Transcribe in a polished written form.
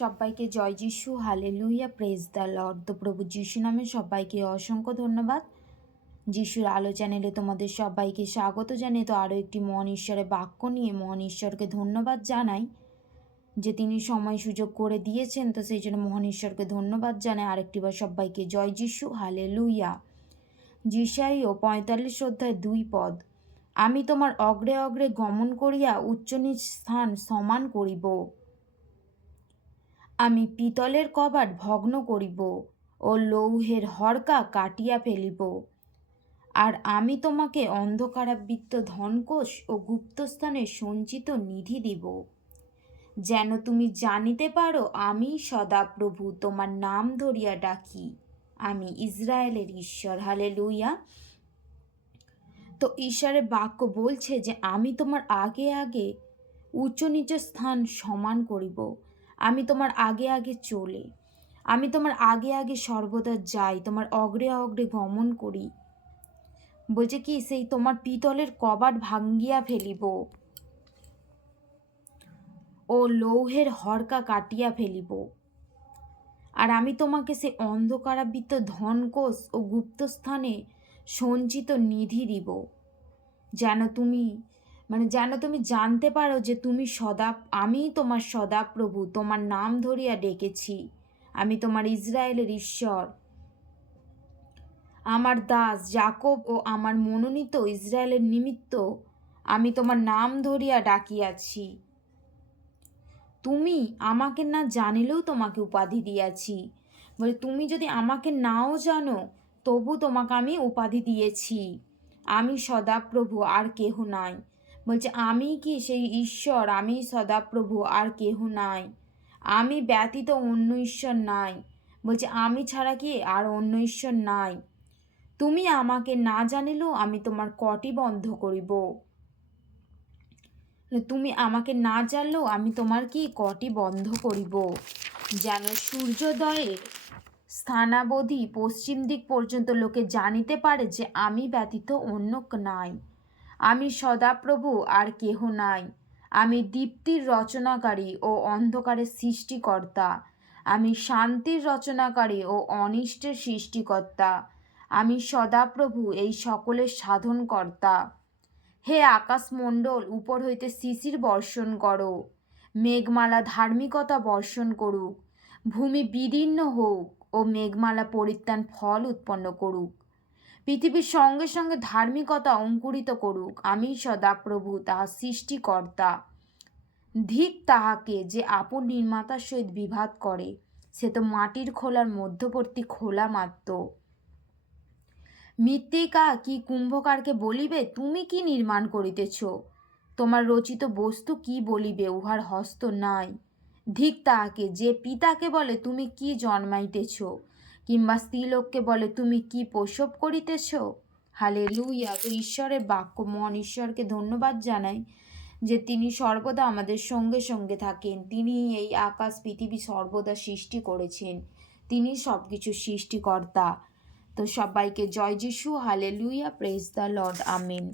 সবাইকে জয় যিশু, হালেলুয়া, প্রেজ দ্য লর্ড। তো প্রভু যিশু নামে সবাইকে অসংখ্য ধন্যবাদ। যিশুর আলো চ্যানেলে তোমাদের সবাইকে স্বাগত জানিয়ে তো আরও একটি মহান ঈশ্বরের বাক্য নিয়ে মহান ঈশ্বরকে ধন্যবাদ জানাই যে তিনি সময় সুযোগ করে দিয়েছেন। তো সেই জন্য মহান ঈশ্বরকে ধন্যবাদ জানাই আরেকটিবার সবাইকে জয় যিশু, হালেলুয়া। যিশাইও 45 অধ্যায় 2 পদ, আমি তোমার অগ্রে অগ্রে গমন করিয়া উচ্চ নীচ স্থান সমান করিব, আমি পিতলের কবাট ভগ্ন করিব ও লৌহের হরকা কাটিয়া ফেলিব, আর আমি তোমাকে অন্ধকারাবৃত ধনকোষ ও গুপ্তস্থানে সঞ্চিত নিধি দিব, যেন তুমি জানিতে পারো আমি সদাপ্রভু তোমার নাম ধরিয়া ডাকি, আমি ইসরায়েলের ঈশ্বর। হালেলুয়া। তো ঈশ্বরের বাক্য বলছে যে আমি তোমার আগে আগে উচ্চ নিচ স্থান সমান করিব, আমি তোমার আগে আগে চলে, আমি তোমার আগে আগে সর্বদা যাই, তোমার অগ্রে অগ্রে গমন করি। বলছে কি, সেই তোমার পিতলের কবাট ভাঙ্গিয়া ফেলিব ও লৌহের হরকা কাটিয়া ফেলিব, আর আমি তোমাকে সে অন্ধকারাবৃত ধনকোষ ও গুপ্তস্থানে সঞ্চিত নিধি দিব, যেন তুমি জানতে পারো যে তুমি আমি তোমার সদাপ্রভু তোমার নাম ধরিয়া ডেকেছি, আমি তোমার ইসরায়েলের ঈশ্বর, আমার দাস যাকব ও আমার মনোনীত ইসরায়েলের নিমিত্ত আমি তোমার নাম ধরিয়া ডাকিয়াছি। তুমি আমাকে না জানিলেও তোমাকে উপাধি দিয়াছি। বলে তুমি যদি আমাকে নাও জানো তবু তোমাকে আমি উপাধি দিয়েছি, আমি সদাপ্রভু আর কেহ নাই। বলছে আমি কি সেই ঈশ্বর, আমি সদাপ্রভু আর কেহ নাই, আমি ব্যতীত অন্য ঈশ্বর নাই। বলছে আমি ছাড়া কি আর অন্য ঈশ্বর নাই। তুমি আমাকে না জানিলেও আমি তোমার কটি বন্ধ করিব, তুমি আমাকে না জানলেও আমি তোমার কি কটি বন্ধ করিব, যেন সূর্যোদয়ের স্থানাবধি পশ্চিম দিক পর্যন্ত লোকে জানিতে পারে যে আমি ব্যতীত অন্য নাই, আমি সদাপ্রভু আর কেহ নাই, আমি দীপ্তির রচনাকারী ও অন্ধকারের সৃষ্টিকর্তা, আমি শান্তির রচনাকারী ও অনিষ্টের সৃষ্টিকর্তা, আমি সদাপ্রভু এই সকলের সাধনকর্তা। হে আকাশমণ্ডল, উপর হইতে শিশির বর্ষণ করো, মেঘমালা ধার্মিকতা বর্ষণ করুক, ভূমি বিদীর্ণ হোক ও মেঘমালা পরিত্রাণ ফল উৎপন্ন করুক, পৃথিবীর সঙ্গে সঙ্গে ধার্মিকতা অঙ্কুরিত করুক, আমি সদাপ্রভু তাহার সৃষ্টিকর্তা। ধিক তাহাকে যে আপন নির্মাতার সহিত বিবাদ করে, সে তো মাটির খোলার মধ্যবর্তী খোলা মাত্র। মৃত্তিকা কি কুম্ভকারকে বলিবে তুমি কি নির্মাণ করিতেছ, তোমার রচিত বস্তু কি বলিবে উহার হস্ত নাই। ধিক তাহাকে যে পিতাকে বলে তুমি কি জন্মাইতেছ, কিংবা স্ত্রীলোককে বলে তুমি কি প্রসব করিতেছ। হালেলুয়া। তো ঈশ্বরের বাক্য, মহান ঈশ্বরকে ধন্যবাদ জানাই যে তিনি সর্বদা আমাদের সঙ্গে সঙ্গে থাকেন। তিনি এই আকাশ পৃথিবী সর্বদা সৃষ্টি করেছেন, তিনি সব কিছু সৃষ্টিকর্তা। তো সবাইকে জয় যিশু, hallelujah, praise the Lord, Amin.